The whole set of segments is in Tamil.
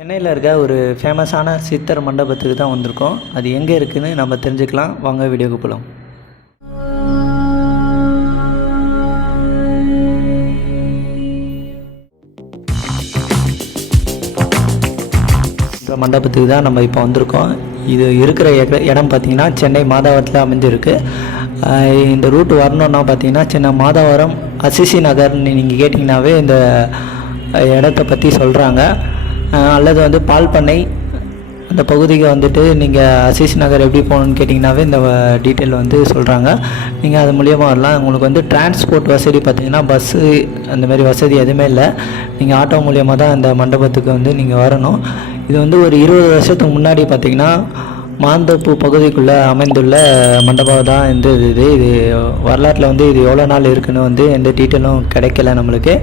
சென்னையில் இருக்க ஒரு ஃபேமஸான சித்தர் மண்டபத்துக்கு தான் வந்திருக்கோம். அது எங்கே இருக்குதுன்னு நம்ம தெரிஞ்சுக்கலாம். வாங்க வீடியோக்கு போகலாம் இந்த மண்டபத்துக்கு தான் நம்ம இப்போ வந்திருக்கோம். இது இருக்கிற இடம் பார்த்திங்கன்னா சென்னை மாதாவரத்தில் அமைஞ்சிருக்கு. இந்த ரூட் வரணுன்னா பார்த்தீங்கன்னா சென்னை மாதாவரம் அசிசி நகர்னு நீங்கள் கேட்டிங்கனாவே இந்த இடத்த பற்றி சொல்கிறாங்க அல்லது வந்து பால் பண்ணை அந்த பகுதிக்கு வந்துட்டு நீங்கள் அசிஸ் நகர் எப்படி போகணுன்னு கேட்டிங்கனாவே இந்த டீட்டெயில் வந்து சொல்கிறாங்க நீங்கள் அது மூலியமாக வரலாம். உங்களுக்கு வந்து டிரான்ஸ்போர்ட் வசதி பார்த்தீங்கன்னா பஸ்ஸு அந்த மாதிரி வசதி எதுவுமே இல்லை. நீங்கள் ஆட்டோ மூலியமாக தான் இந்த மண்டபத்துக்கு வந்து நீங்கள் வரணும். இது வந்து ஒரு இருபது வருஷத்துக்கு முன்னாடி பார்த்தீங்கன்னா மாந்தோப்பு பகுதிக்குள்ளே அமைந்துள்ள மண்டபம் தான் இந்த இது. இது வரலாற்றில் வந்து இது எவ்வளோ நாள் இருக்குன்னு வந்து எந்த டீட்டெயிலும் கிடைக்கல நம்மளுக்கு.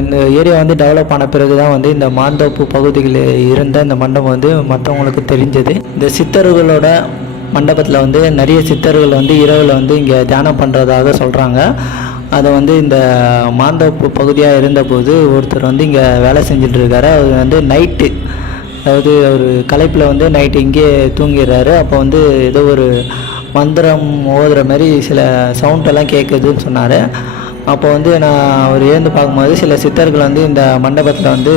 இந்த ஏரியா வந்து டெவலப் ஆன பிறகு தான் வந்து இந்த மாந்தோப்பு பகுதியில் இருந்த இந்த மண்டபம் வந்து மற்றவங்களுக்கு தெரிஞ்சது. இந்த சித்தர்களோட மண்டபத்தில் வந்து நிறைய சித்தர்கள் வந்து இரவில் வந்து இங்கே தியானம் பண்ணுறதாக சொல்கிறாங்க அதை வந்து இந்த மாந்தோப்பு பகுதியாக இருந்தபோது ஒருத்தர் வந்து இங்கே வேலை செஞ்சிட்ருக்காரு அது அவர் வந்து நைட்டு அதாவது அவர் களைப்பில் வந்து நைட்டு இங்கே தூங்கிடுறாரு. அப்போ வந்து ஏதோ ஒரு மந்திரம் ஓதுற மாதிரி சில சவுண்டெல்லாம் கேட்குதுன்னு சொன்னார். அப்போ வந்து நான் அவர் எழுந்து பார்க்கும்போது சில சித்தர்கள் வந்து இந்த மண்டபத்தில் வந்து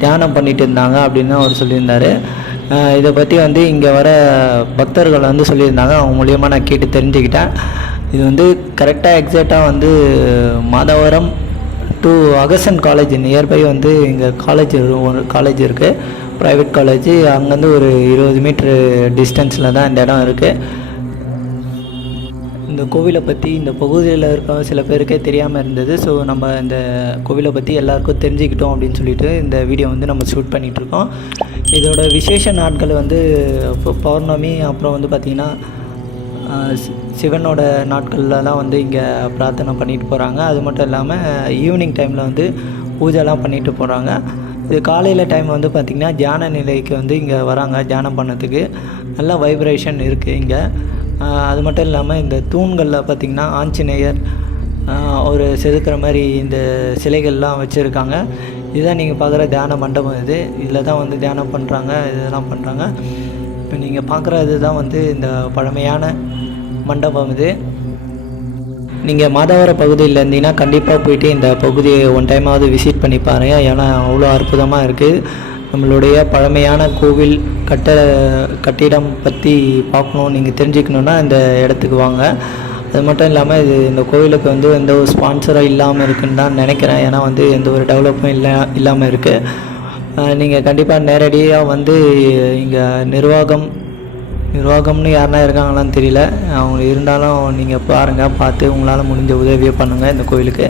தியானம் பண்ணிட்டு இருந்தாங்க அப்படின்னு அவர் சொல்லியிருந்தார். இதை பற்றி வந்து இங்கே வர பக்தர்கள் வந்து சொல்லியிருந்தாங்க. அவங்க மூலியமாக நான் கேட்டு தெரிஞ்சுக்கிட்டேன். இது வந்து கரெக்டாக எக்ஸாக்டாக வந்து மாதவரம் டு அகசன் காலேஜ் நியர்பை வந்து இங்கே காலேஜ் ஒரு காலேஜ் இருக்குது ப்ரைவேட் காலேஜ் அங்கேருந்து ஒரு இருபது மீட்ரு டிஸ்டன்ஸில் தான் இந்த இடம் இருக்குது இந்த கோவிலை பற்றி இந்த பகுதியில் இருக்க சில பேருக்கே தெரியாமல் இருந்தது. ஸோ நம்ம இந்த கோவிலை பற்றி எல்லாருக்கும் தெரிஞ்சுக்கிட்டோம் அப்படின்னு சொல்லிட்டு இந்த வீடியோ வந்து நம்ம ஷூட் பண்ணிகிட்ருக்கோம் இதோட விசேஷ நாட்கள் வந்து பௌர்ணமி அப்புறம் வந்து பார்த்திங்கன்னா சிவனோட நாட்கள்லலாம் வந்து இங்கே பிரார்த்தனை பண்ணிட்டு போகிறாங்க அது மட்டும் இல்லாமல் ஈவினிங் டைமில் வந்து பூஜைலாம் பண்ணிட்டு போகிறாங்க இது காலையில் டைம் வந்து பார்த்திங்கன்னா தியான நிலைக்கு வந்து இங்கே வராங்க தியானம் பண்ணதுக்கு. நல்ல வைப்ரேஷன் இருக்குது இங்கே. அது மட்டும் இல்லாமல் இந்த தூண்களில் பார்த்திங்கன்னா ஆஞ்சநேயர் ஒரு செதுக்கிற மாதிரி இந்த சிலைகள்லாம் வச்சுருக்காங்க. இதுதான் நீங்கள் பார்க்குற தியான மண்டபம் இது. இதில் தான் வந்து தியானம் பண்ணுறாங்க இதெல்லாம் பண்ணுறாங்க இப்போ நீங்கள் பார்க்குற இதுதான் வந்து இந்த பழமையான மண்டபம் இது. நீங்கள் மாதவர பகுதியில் இருந்தீங்கன்னா கண்டிப்பாக போயிட்டு இந்த பகுதியை ஒன் டைமாவது விசிட் பண்ணி பாருங்கள் ஏன்னா அவ்வளோ அற்புதமாக இருக்குது நம்மளுடைய பழமையான கோவில் கட்ட கட்டிடம் பற்றி பார்க்கணும் நீங்கள் தெரிஞ்சுக்கணுன்னா இந்த இடத்துக்கு வாங்க. அது மட்டும் இல்லாமல் இது இந்த கோவிலுக்கு வந்து எந்த ஒரு ஸ்பான்சராக இல்லாமல் இருக்குன்னு தான் நினைக்கிறேன். ஏன்னா வந்து எந்த ஒரு டெவலப்பும் இல்லை இல்லாமல் இருக்குது நீங்கள் கண்டிப்பாக நேரடியாக வந்து இங்கே நிர்வாகம் நிர்வாகம்னு யாருனா இருக்காங்களான்னு தெரியல. அவங்க இருந்தாலும் நீங்கள் பாருங்கள் பார்த்து உங்களால் முடிஞ்ச உதவியை பண்ணுங்கள் இந்த கோவிலுக்கு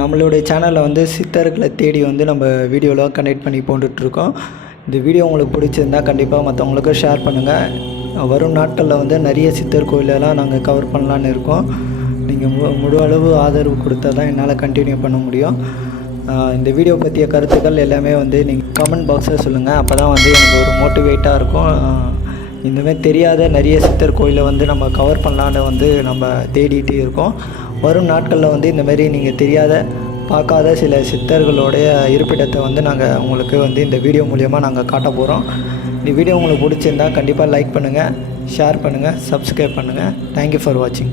நம்மளுடைய சேனலில் வந்து சித்தர்களை தேடி வந்து நம்ம வீடியோவில் கனெக்ட் பண்ணி போட்டுட்ருக்கோம். இந்த வீடியோ உங்களுக்கு பிடிச்சிருந்தா கண்டிப்பாக மற்றவங்களுக்கும் ஷேர் பண்ணுங்கள் வரும் நாட்களில் வந்து நிறைய சித்தர் கோயிலெல்லாம் நாங்கள் கவர் பண்ணலான்னு இருக்கோம். நீங்கள் மு முழு அளவு ஆதரவு கொடுத்தா தான் என்னால் கண்டினியூ பண்ண முடியும். இந்த வீடியோ பற்றிய கருத்துக்கள் எல்லாமே வந்து நீங்கள் கமெண்ட் பாக்ஸில் சொல்லுங்கள் அப்போ தான் வந்து எனக்கு ஒரு மோட்டிவேட்டாக இருக்கும். ஆஹ் தெரியாத நிறைய சித்தர் கோயிலை வந்து நம்ம கவர் பண்ணலான்னு வந்து நம்ம தேடிட்டு இருக்கோம். வரும் நாட்களில் வந்து இந்தமாரி நீங்கள் தெரியாத பார்க்காத சில சித்தர்களுடைய இருப்பிடத்தை வந்து நாங்கள் உங்களுக்கு வந்து இந்த வீடியோ மூலியமாக நாங்கள் காட்ட போகிறோம் இந்த வீடியோ உங்களுக்கு பிடிச்சிருந்தா கண்டிப்பாக லைக் பண்ணுங்கள் ஷேர் பண்ணுங்கள் சப்ஸ்கிரைப் பண்ணுங்கள் தேங்க்யூ ஃபார் வாட்சிங்